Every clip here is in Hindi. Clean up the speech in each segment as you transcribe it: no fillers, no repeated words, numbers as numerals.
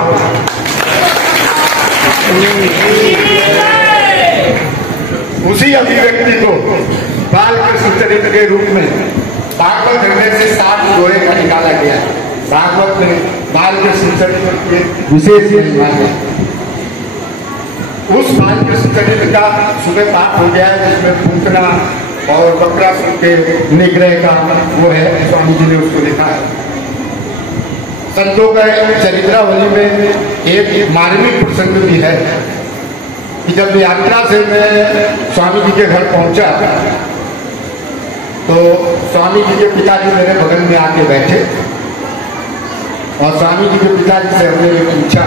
हो। उसी अभिव्यक्ति को बाल कृष्ण चरित्र के रूप में भागवत हृदय से 7 दोहे का निकाला गया है। भागवत में बाल कृष्ण चरित्र के विशेष महिमा है। उस बाल कृष्ण चरित्र का सुबह पाठ हो गया है, जिसमें पूतना और बकरासुर के निग्रह का वो है, स्वामी जी ने उसको लिखा है। संतों का चरित्रावली में एक मार्मिक प्रसंग भी है कि जब यात्रा से मैं स्वामी जी के घर पहुंचा तो स्वामी जी के पिताजी मेरे बगल में आके बैठे और स्वामी जी के पिताजी से हमने ये पूछा,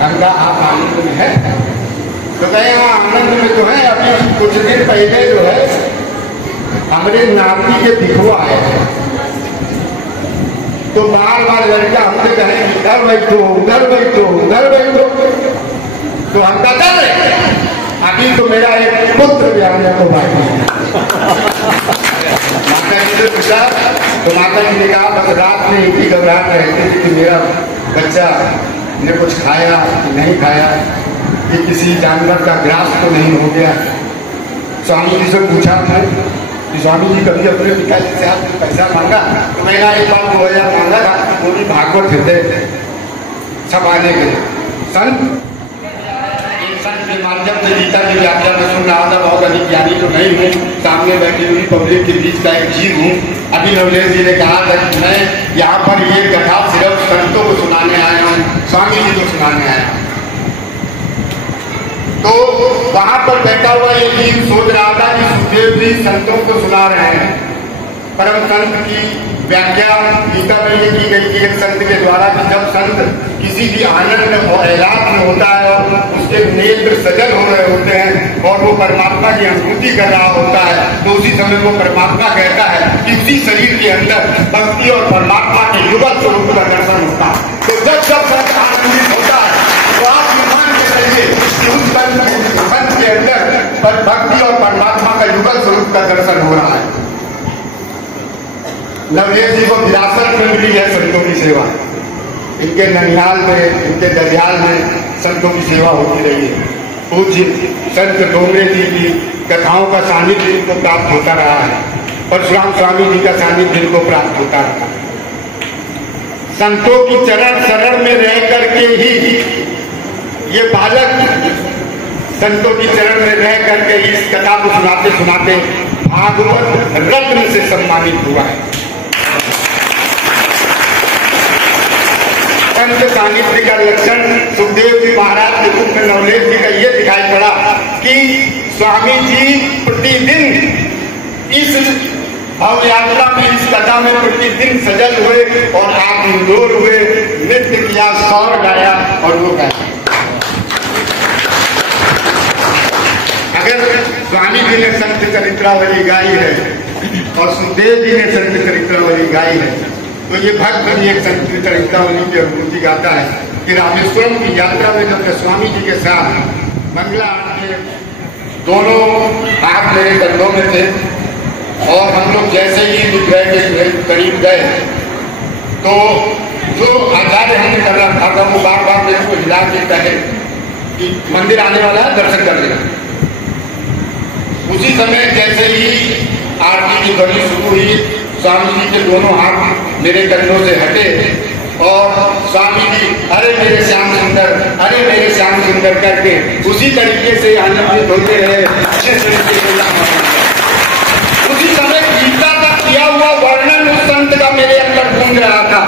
हमने आप आनंद में है? तो कहे हाँ आनंद में तो है। अभी कुछ दिन पहले जो है हमारे नाती के दिखवा आए हैं, तो बार बार लड़का हमसे कहे उधर बैठो उधर बैठो उधर बैठो, तो हम कहते हैं अभी तो मेरा एक पुत्र भी आने को बाकी है। माता जी से पूछा तो माता जी ने कहा बस रात में एक ही घबराहट रहती थी कि मेरा बच्चा ने कुछ खाया कि नहीं खाया, कि किसी जानवर का ग्रास तो नहीं हो गया। स्वामी जी से पूछा था कि स्वामी जी कभी अपने पिताजी से आपने पैसा मांगा? तो मैंने एक बार 2000 मांगा था, वो भी भागवत हृदय छपाने के लिए। संत के माध्यम से गीता की व्याख्या में सुन रहा था। बहुत अधिक ज्ञानी तो नहीं हूँ, सामने बैठी हुई पब्लिक के बीच का एक जीव हूँ। अभी नवलेश जी ने कहा था कि मैं यहाँ पर ये कथा सिर्फ संतों को सुनाने आया हूँ, स्वामी जी को सुनाने आया हूँ। तो वहां पर बैठा हुआ ये जीव सोच रहा था कि सुखदेव जी संतों को सुना रहे हैं। परम संत की व्याख्या गीता में ये की गई कि एक संत के द्वारा कि जब संत किसी भी आनंद और ऐलान में होता है और उसके नेत्र सजल हो रहे होते हैं और वो परमात्मा की अनुभूति कर रहा होता है, तो उसी समय वो परमात्मा कहता है कि उसी शरीर के अंदर भक्ति और परमात्मा के युगल स्वरूप का दर्शन होता है। तो जब जब संत आनंदित होता है तो आप मान के चलिए कि उस संत के अंदर भक्ति और परमात्मा का युगल स्वरूप का दर्शन हो रहा है। नवलेश जी को विरासत में मिली है संतों की सेवा। इनके ननिहाल में, इनके दरियाल में संतों की सेवा होती रही है। पूज्य संत डोंगरे जी की कथाओं का सानिध्य इनको प्राप्त होता रहा है। परशुराम स्वामी जी का सानिध्य इनको प्राप्त होता रहा है। संतों की चरण शरण में रह करके ही ये बालक संतों की चरण में रह करके इस कथा को सुनाते सुनाते भागवत रत्न से सम्मानित हुआ है। संत सानिध्य का लक्षण सुखदेव जी महाराज के रूप में नवलेश जी का ये दिखाई पड़ा कि स्वामी जी प्रतिदिन इस भव यात्रा में, इस कथा में प्रतिदिन सजल हुए और आत्मनिर्भर हुए, नृत्य किया, स्वर गाया और वो गाया। अगर स्वामी जी ने संत चरित्रावली गाई है और सुखदेव जी ने संत चरित्रावली गाई है, तो ये भक्त भी एक संत चरित्रावली की अनुभूति गाता है कि रामेश्वरम की यात्रा में जब स्वामी जी के साथ मंगला आरती दोनों हाथ मेरे कंधों में थे और हम लोग जैसे ही विग्रह के करीब गए तो जो आचार्य हमने कर रहा था वो बार बार मेरे को हिला के कहे कि मंदिर आने वाला है, दर्शन कर लेना। उसी समय जैसे ही आरती की ध्वनि शुरू हुई, स्वामी जी के दोनों हाथ मेरे कंधों से हटे और स्वामी जी अरे मेरे श्याम सुंदर, अरे मेरे श्याम सुंदर करके उसी तरीके से आनंदित होते रहे। उसी समय गीता का किया हुआ वर्णन उस संत का मेरे अंदर गूंज रहा था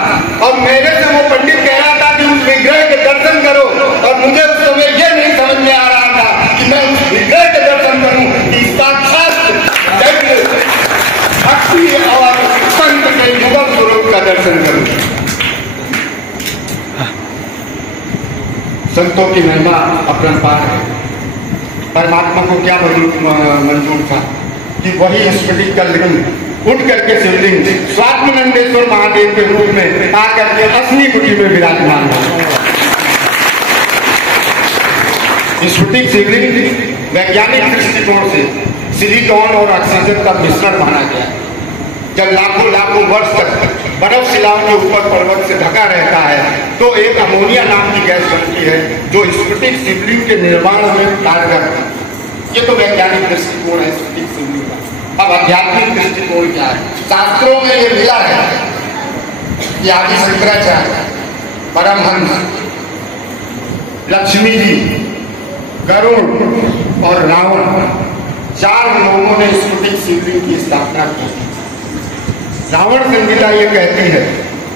और मेरे से वो पंडित कह रहा था कि उस विग्रह के दर्शन करो, और मुझे उस समय ये नहीं समझ में आ रहा था कि मैं उस विग्रह के दर्शन करूं कि साक्षात भक्ति और संत के युगल स्वरूप का दर्शन करूं। संतों की महिमा अपरंपार है। परमात्मा को क्या मंजूर था कि वही स्फटिक का लिंग उठ करके शिवलिंग स्वात्मानंदेश्वर महादेव के रूप में आकर के असली कुटी में विराजमान है। स्फटिक शिवलिंग वैज्ञानिक दृष्टिकोण से सिलिकॉन और ऑक्सीजन का मिश्रण माना गया। जब लाखों लाखों वर्ष तक बर्फ शिलाओं के ऊपर पर्वत से ढका रहता है तो एक अमोनिया नाम की गैस बनती है जो स्फटिक शिवलिंग के निर्माण में कारगर है। ये तो वैज्ञानिक दृष्टिकोण है स्फटिक शिवलिंग का। अब आध्यात्मिक दृष्टिकोण क्या है? शास्त्रों में ये मिला है कि आदि शंकराचार्य, परमहंस, लक्ष्मी जी, गरुड़ और रावण, 4 लोगों ने स्फटिक शिवलिंग की स्थापना की। रावण संगीता ये कहती है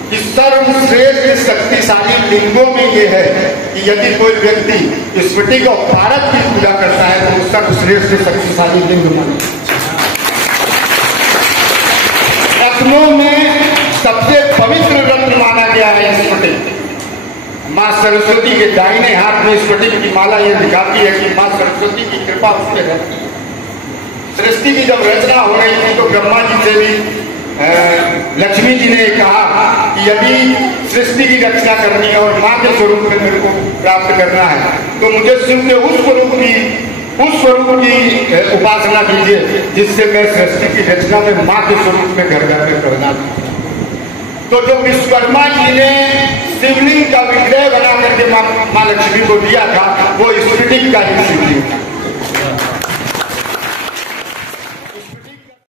कि सर्वश्रेष्ठ शक्तिशाली लिंगों में ये है कि यदि कोई व्यक्ति स्फटिक और पारद की पूजा करता है तो सर्वश्रेष्ठ शक्तिशाली लिंग माना। रत्नों में सबसे पवित्र रत्न माना गया है स्फटिक। माँ सरस्वती के दाहिने हाथ में स्फटिक की माला ये दिखाती है कि माँ सरस्वती की कृपा उस पर रहती है। सृष्टि की जब रचना हो रही थी तो ब्रह्मा जी से भी लक्ष्मी जी ने कहा कि यदि सृष्टि की रचना करनी है और माँ के स्वरूप में मेरे को प्राप्त करना है तो मुझे शिव के उस स्वरूप की उपासना कीजिए जिससे मैं सृष्टि की रचना में माँ के स्वरूप में घर घर में प्रदान करूं। तो जो विश्वकर्मा जी ने शिवलिंग का विग्रह बना करके माँ लक्ष्मी को दिया था वो स्फटिक का ही शिवलिंग था।